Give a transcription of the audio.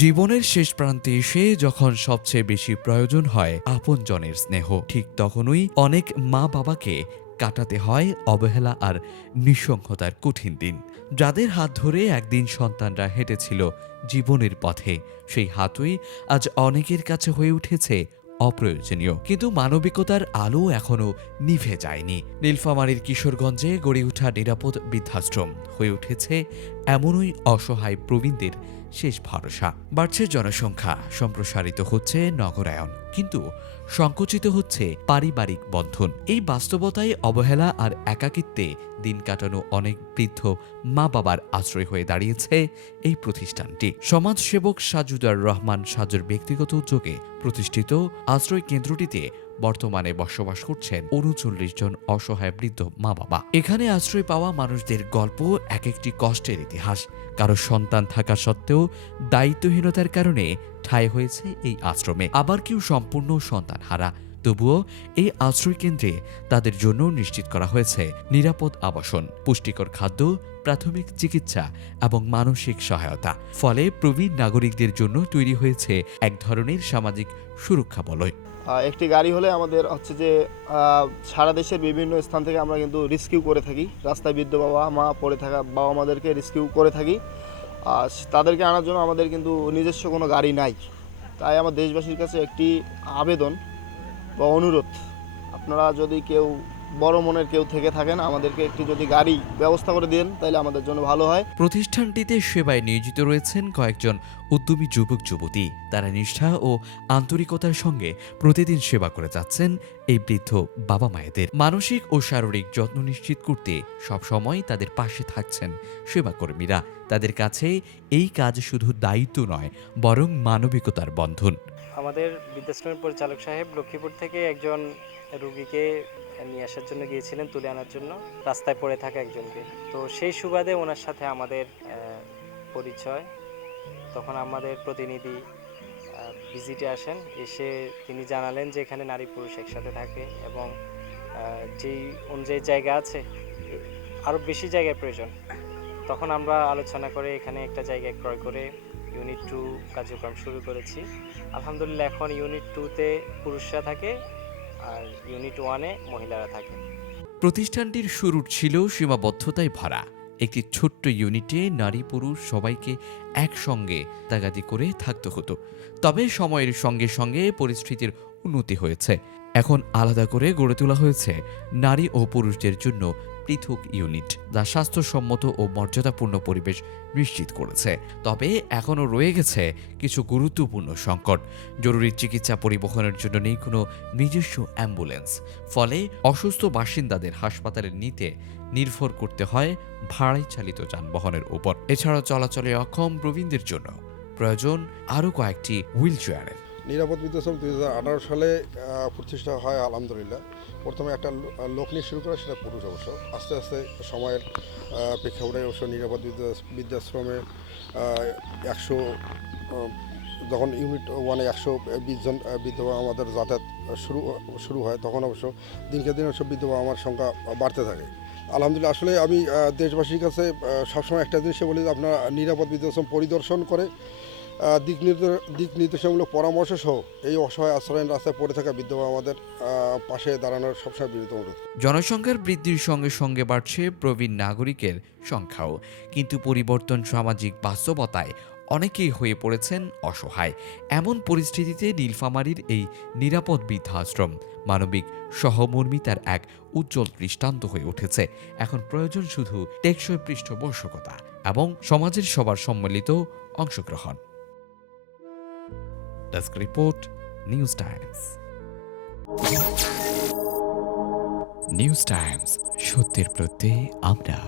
জীবনের শেষ প্রান্তে এসে যখন সবচেয়ে বেশি প্রয়োজন হয় আপনজনের স্নেহ, ঠিক তখনই অনেক মা বাবাকে কাটাতে হয় অবহেলা আর নৃশংসতার কঠিন দিন। যাদের হাত ধরে একদিন সন্তানরা হেঁটেছিল জীবনের পথে, সেই হাতই আজ অনেকের কাছে হয়ে উঠেছে অপ্রয়োজনীয়। কিন্তু মানবিকতার আলো এখনো নিভে যায়নি। নীলফামারীর কিশোরগঞ্জে গড়ে ওঠা নিরাপদ বৃদ্ধাশ্রম হয়ে উঠেছে এমনই অসহায় প্রবীণদের শেষ ভরসা। বাড়ছে জনসংখ্যা, সম্প্রসারিত হচ্ছে নগরায়ন, কিন্তু সংকুচিত হচ্ছে পারিবারিক বন্ধন। এই বাস্তবতায় অবহেলা আর একাকিত্বে দিন কাটানো অনেক বৃদ্ধ মা বাবার আশ্রয় হয়ে দাঁড়িয়েছে এই প্রতিষ্ঠানটি। সমাজসেবক সাজুদার রহমান সাজুর ব্যক্তিগত উদ্যোগে প্রতিষ্ঠিত আশ্রয় কেন্দ্রটিতে বর্তমানে বসবাস করছেন ৩৯ জন অসহায় বৃদ্ধ মা বাবা। এখানে আশ্রয় পাওয়া মানুষদের গল্প এক একটি কষ্টের ইতিহাস। কারো সন্তান থাকা সত্ত্বেও দায়িত্বহীনতার কারণে ঠাঁই হয়েছে এই আশ্রমে, আবার কেউ সম্পূর্ণ সন্তানহারা। তবুও এই আশ্রয় কেন্দ্রে তাদের জন্য নিশ্চিত করা হয়েছে নিরাপদ আবাসন, পুষ্টিকর খাদ্য, প্রাথমিক চিকিৎসা এবং মানসিক সহায়তা। ফলে প্রবীণ নাগরিকদের জন্য তৈরি হয়েছে এক ধরনের সামাজিক সুরক্ষা বলয়। একটি গাড়ি হলে আমাদের হচ্ছে যে সারা দেশের বিভিন্ন স্থান থেকে আমরা কিন্তু রেস্কিউ করে থাকি। রাস্তায় বৃদ্ধ বাবা মা পড়ে থাকা বাবা মাদেরকে রেস্কিউ করে থাকি। তাদেরকে আনার জন্য আমাদের কিন্তু নিজস্ব কোনো গাড়ি নাই। তাই আমার দেশবাসীর কাছে একটি আবেদন বা অনুরোধ, আপনারা যদি কেউ বড় মনের কেউ থেকে থাকেন, আমাদেরকে একটি যদি গাড়ি ব্যবস্থা করে দেন তাহলে আমাদের জন্য ভালো হয়। প্রতিষ্ঠানটিতে সেবায় নিয়োজিত রয়েছেন কয়েকজন উদ্যমী যুবক যুবতী। তারা নিষ্ঠা ও আন্তরিকতার সঙ্গে প্রতিদিন সেবা করে যাচ্ছেন এই বৃদ্ধ বাবা মায়েদের। মানসিক ও শারীরিক যত্ন নিশ্চিত করতে সবসময় তাদের পাশে থাকছেন সেবাকর্মীরা। তাদের কাছে এই কাজ শুধু দায়িত্ব নয়, বরং মানবিকতার বন্ধন। আমাদের বৃদ্ধাশ্রমের পরিচালক সাহেব লক্ষ্মীপুর থেকে একজন রোগীকে নিয়ে আসার জন্য গিয়েছিলেন, তুলে আনার জন্য, রাস্তায় পড়ে থাকা একজনকে। তো সেই সুবাদে ওনার সাথে আমাদের পরিচয়। তখন আমাদের প্রতিনিধি ভিজিটে আসেন, এসে তিনি জানালেন যে এখানে নারী পুরুষ একসাথে থাকে এবং যেই অনুযায়ী জায়গা আছে, আরও বেশি জায়গার প্রয়োজন। তখন আমরা আলোচনা করে এখানে একটা জায়গা ক্রয় করে ইউনিট 2 কার্যক্রম শুরু করেছি। আলহামদুলিল্লাহ এখন ইউনিট 2-তে পুরুষরা থাকে আর ইউনিট 1-এ মহিলারা থাকে। প্রতিষ্ঠানটির শুরুর ছিল সীমাবদ্ধতায় ভরা একটি ছোট্ট ইউনিটে নারী পুরুষ সবাইকে একসঙ্গে তাগাদি করে থাকতে হতো। তবে সময়ের সঙ্গে সঙ্গে পরিস্থিতির উন্নতি হয়েছে। এখন আলাদা করে গড়ে তোলা হয়েছে নারী ও পুরুষদের জন্য পৃথক ইউনিট, যা স্বাস্থ্যসম্মত ও মর্যাদাপূর্ণ পরিবেশ নিশ্চিত করেছে। তবে এখনও রয়ে গেছে কিছু গুরুত্বপূর্ণ সংকট। জরুরি চিকিৎসা পরিবহনের জন্য নেই কোনো নিজস্ব অ্যাম্বুলেন্স। ফলে অসুস্থ বাসিন্দাদের হাসপাতালে নিতে নির্ভর করতে হয় ভাড়ায় চালিত যানবাহনের উপর। এছাড়াও চলাচলে অক্ষম প্রবীণদের জন্য প্রয়োজন আরও কয়েকটি হুইল চেয়ারের। নিরাপদ বৃদ্ধাশ্রম 2018 সালে প্রতিষ্ঠা হয়। আলহামদুলিল্লাহ, প্রথমে একটা লোক নিয়ে শুরু করে, সেটা পুরুষ অবশ্য। আস্তে আস্তে সময়ের প্রেক্ষাপটে অবশ্য নিরাপদ বৃদ্ধাশ্রমে 100 যখন ইউনিট 1-এ 120 জন বৃদ্ধ আমাদের যাতায়াত শুরু হয়, তখন অবশ্য দিনকে দিন অবশ্য বৃদ্ধ আমার সংখ্যা বাড়তে থাকে। আলহামদুলিল্লাহ, আসলে আমি দেশবাসীর কাছে সবসময় একটা জিনিসে বলি যে আপনারা নিরাপদ বৃদ্ধাশ্রম পরিদর্শন করে দিক নির্দেশমূলক পরামর্শ সহ এই অসহায় আশ্রয়হীন রাস্তায় পড়ে থাকা বিধবা আমাদের পাশে দাঁড়ানোর সবসময় বিনীত অনুরোধ। জনসংখ্যার বৃদ্ধির সঙ্গে সঙ্গে বাড়ছে প্রবীণ নাগরিকের সংখ্যাও, কিন্তু পরিবর্তন সামাজিক বাস্তবতায় অনেকেই হয়ে পড়েছেন অসহায়। এমন পরিস্থিতিতে নীলফামারীর এই নিরাপদ বৃদ্ধাশ্রম মানবিক সহমর্মিতার এক উজ্জ্বল দৃষ্টান্ত হয়ে উঠেছে। এখন প্রয়োজন শুধু টেকসই পৃষ্ঠপোষকতা এবং সমাজের সবার সম্মিলিত অংশগ্রহণ। Desk report, news Times. News Times, সত্যের প্রত্যয়ে আমরা।